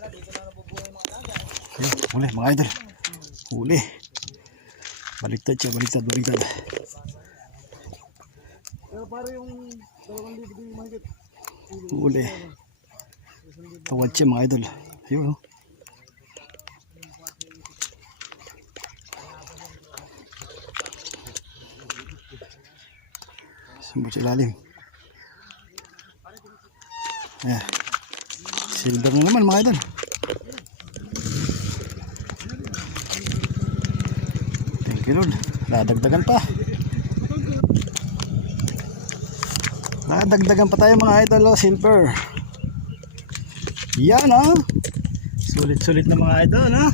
Ayun, huli mga idol. Huli. Baliktad siya, baliktad, baliktad. Pero pare yung dalawang libo din mahigit. Huli. Tawad siya mga idol. Ayun oh. Sumbot sa ilalim. Ayan. Silver na naman mga idol. Thank you Lord. Nadagdagan pa. Nadagdagan pa tayo mga idol oh, silver. Yan oh. Sulit-sulit na mga idol ha.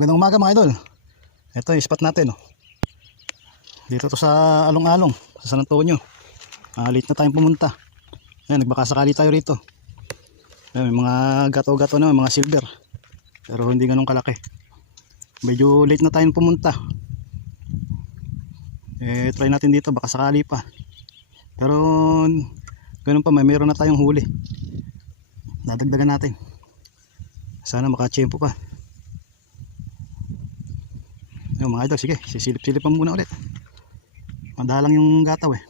Magandang umaga mga idol. Ito yung spot natin. Oh. Dito to sa Along-Along, sa San Antonio. Ah, late na tayong pumunta. Ayan, nagbakasakali tayo rito. Ayan, may mga gato-gato na, mga silver. Pero hindi ganun kalaki. Medyo late na tayong pumunta. Eh, try natin dito, baka sakali pa. Pero, ganun pa, may meron na tayong huli. Nadagdagan natin. Sana makachempo pa. Yung mga idol, sige, sisilip-silip pa muna ulit. Madalang yung gataw eh.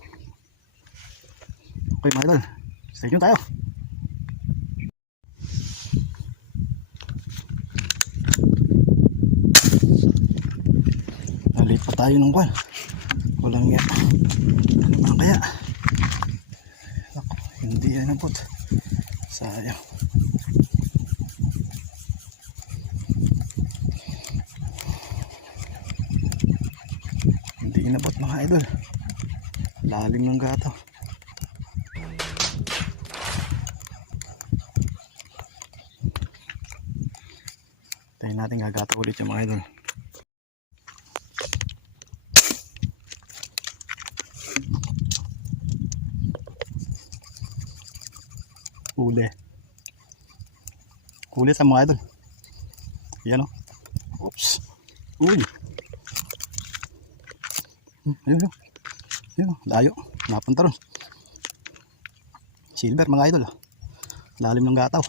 Okay mga idol, stay tuned tayo. Nalit pa tayo ng kwan. Walang yan. Ano kaya? Ako, hindi yan ang pot. Sayang. Hindi inabot mga idol. Lalim ng gato. Tayo natin gagato ulit yung mga idol. Huli. Huli sa mga idol. Yan o. Oops. Uy. Ayun. Ayun. Layo. Napunta ron. Silver mga idol. oh. Lalim ng gataw.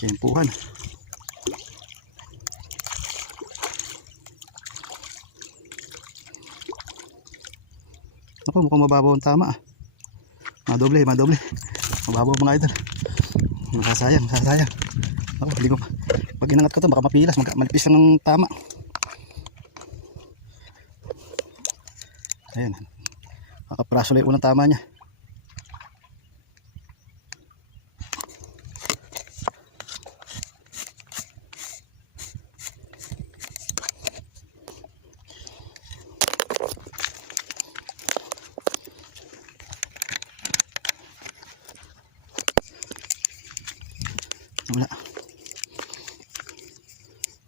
Tiyempuhan. Ako mukhang mababaw ang tama. ah. Madoble, madoble. Mababaw mga idol. Masasayang, masasayang. Ako, hindi ko. Pag inangat ko to baka mapilas, mag malipis lang ng tama. Ayan. Kakapraso lang yung unang tama niya.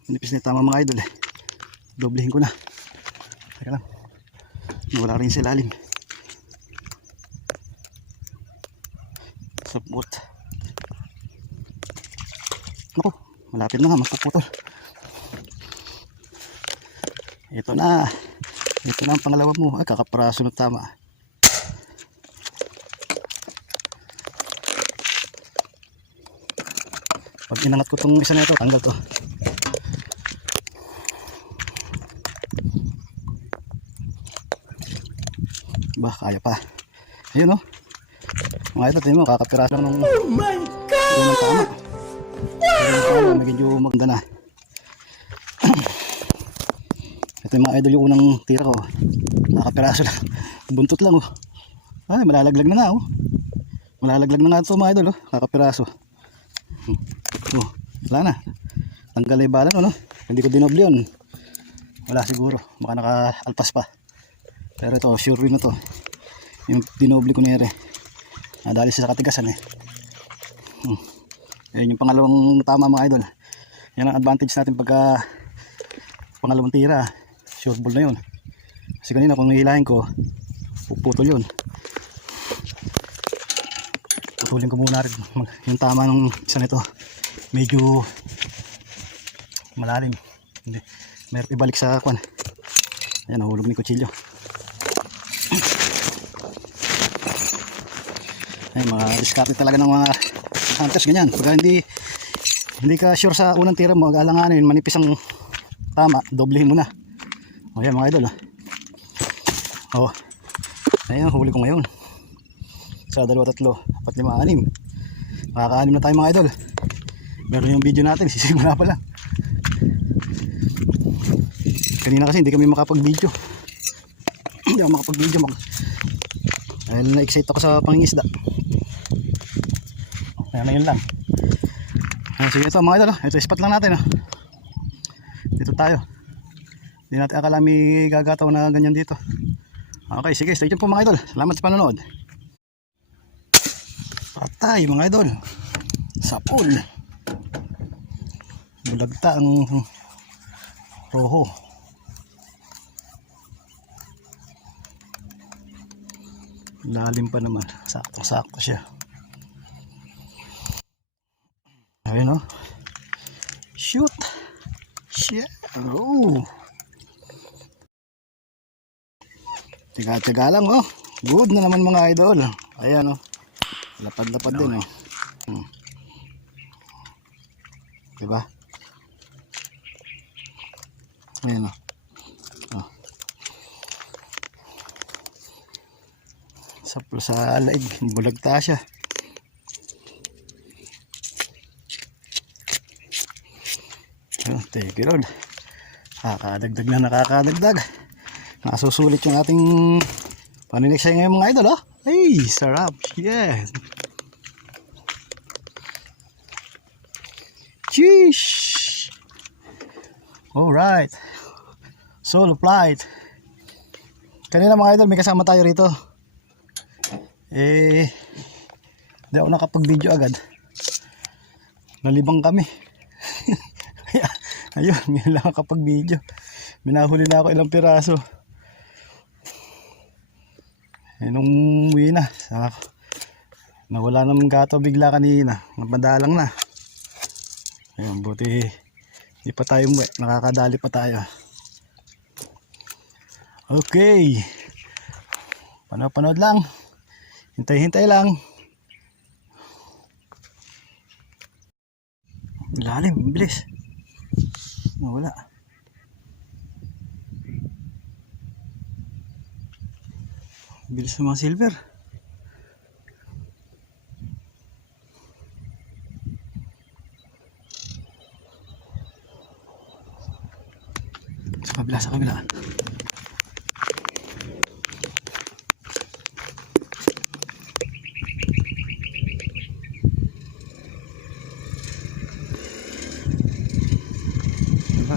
Nipis na tama mga idol eh. Doblehin ko na. Teka lang. Wala rin sa ilalim. Support. Ako, malapit na nga magpaputol. Ito na. Ito na ang pangalawa mo. Ay, kakapraso ng tama. Pag inangat ko tong isa na ito, tanggal to. Ba, kaya pa. Ayun oh. Mga ito, tingin mo, kakapira lang ng... Oh my God! Tama. Tama, medyo maganda na. ito yung mga idol yung unang tira ko. Nakapiraso lang. Buntot lang oh. Ay, malalaglag na nga oh. Malalaglag na nga ito mga idol oh. Kakapiraso. Oh, wala na. Tanggal na yung balan, ano? Hindi ko dinoble yun. Wala siguro. Baka naka-alpas pa. Pero ito, sure rin na to. Yung dinoble ko na ere. Nadali sa katigasan eh. Hmm. Yan yung pangalawang tama mga idol. Yan ang advantage natin pagka pangalawang tira. Sure ball na yun. Kasi kanina kung hihilahin ko, puputol yun putulin ko muna rin yung tama ng isa nito medyo malalim hindi meron ibalik sa kwan ayan nahulog ni kutsilyo ay mga diskarte talaga ng mga hunters ganyan. Pag hindi hindi ka sure sa unang tira mo alanganin manipis ang tama doblehin mo na. O yan mga idol oh. oh ayun huli ko ngayon. Sa dalawa tatlo apat lima anim. Makaka-anim na tayo mga idol. Meron yung video natin sisimula pa lang. Kanina kasi hindi kami makapag-video. Hindi ako makapag-video mak dahil na-excite ako sa pangingisda kaya na yun lang. Ah, sige. Ito mga idol oh. ito spot lang natin oh. dito tayo. Hindi natin akala may gagataw na ganyan dito. Okay sige. Stay tuned po mga idol. Salamat sa panonood. Patay mga idol. Sa pool. Bulagta ang roho. Lalim pa naman. Sakto sakto siya ayun o shoot. Shit. Oh tiga tiga lang oh. Good na naman mga idol. Ayan oh. Lapad lapad din oh. Hmm. diba? Ayan oh. Oh. Sa sa laig bulagta siya thank you Lord. Nakakadagdag na nakakadagdag. Nasusulit yung ating paniniksay ngayon mga idol oh. Ay sarap. Yeah Sheesh. Alright solo flight. Kanina mga idol may kasama tayo rito. Eh hindi ako nakapag video agad. Nalibang kami ayun ngayon lang kapag video minahuli na ako ilang piraso. Eh nung uwi na sa, nawala naman gato bigla kanina. Madalang na. Ayun buti hindi pa tayo umuwi. Nakakadali pa tayo. Okay. Panood-panood lang. Hintay-hintay lang. Lalim, bilis. Nawala. Bilis ng mga silver. Sa kabila, sa kabila.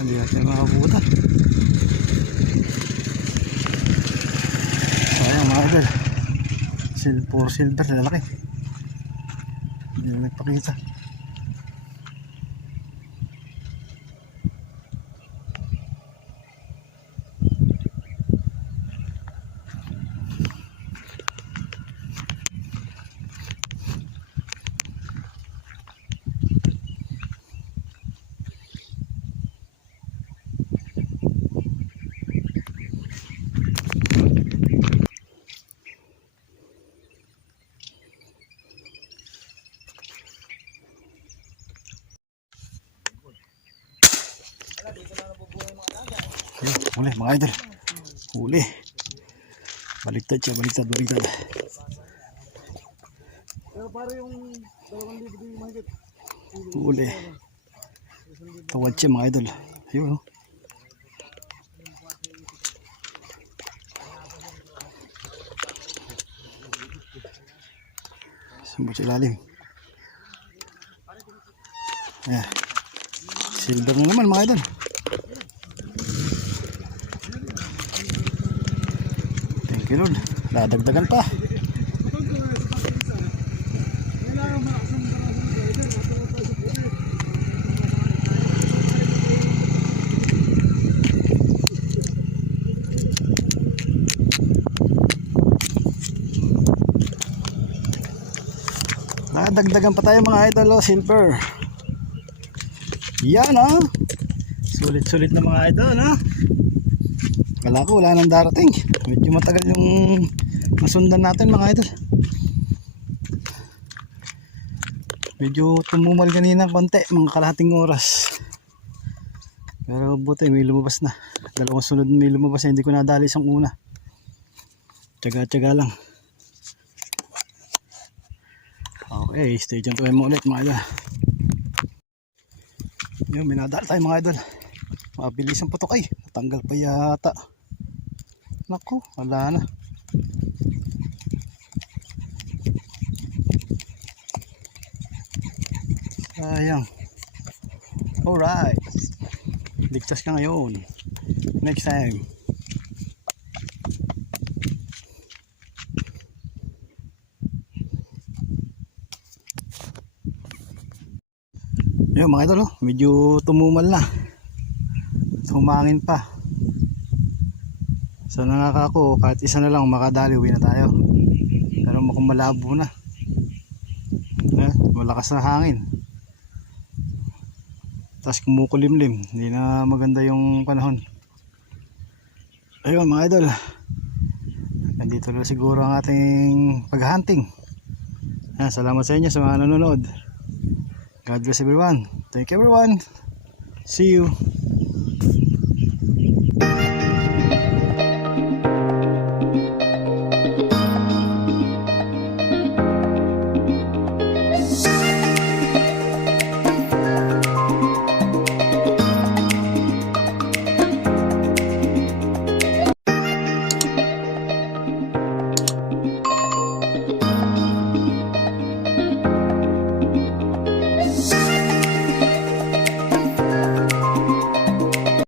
Hindi natin makabutan. Sayang mga idol. Sil puro silver, lalaki. Hindi na nagpakita. Ayun, huli mga idol. Huli. Baliktad siya, baliktad, baliktad. Pero pare yung dalawang libo din mahigit. Huli. Tawad siya mga idol. Ayun oh. Sambot sa ilalim. Ayan silver na naman mga idol. Thank you lord. Dadagdagan pa. Nadagdagan pa tayo mga idol o silver. Yan ah. Sulit-sulit na mga idol ha. Kala ko wala nang darating. Medyo matagal yung masundan natin mga idol. Medyo tumumal kanina konti, mga kalahating oras. Pero buti may lumabas na. Dalawang sunod may lumabas hindi ko nadali isang una. Tsaga-tsaga lang. Okay, stay tuned tayo mo ulit mga idol. Yun, may nadal tayo mga idol. Mabilis ang putok ay. Natanggal pa yata. Naku, wala na. Sayang. Alright. Ligtas ka ngayon. Next time. Yun mga idol, oh, medyo tumumal na. Humangin pa. So nangaka ko, kahit isa na lang makadali, uwi na tayo. Pero mukhang malabo na. Eh, malakas na hangin. Tapos kumukulimlim, hindi na maganda yung panahon. Ayun mga idol, nandito na siguro ang ating paghahunting. Ah, salamat sa inyo sa mga nanonood. God bless everyone. Thank you everyone. See you.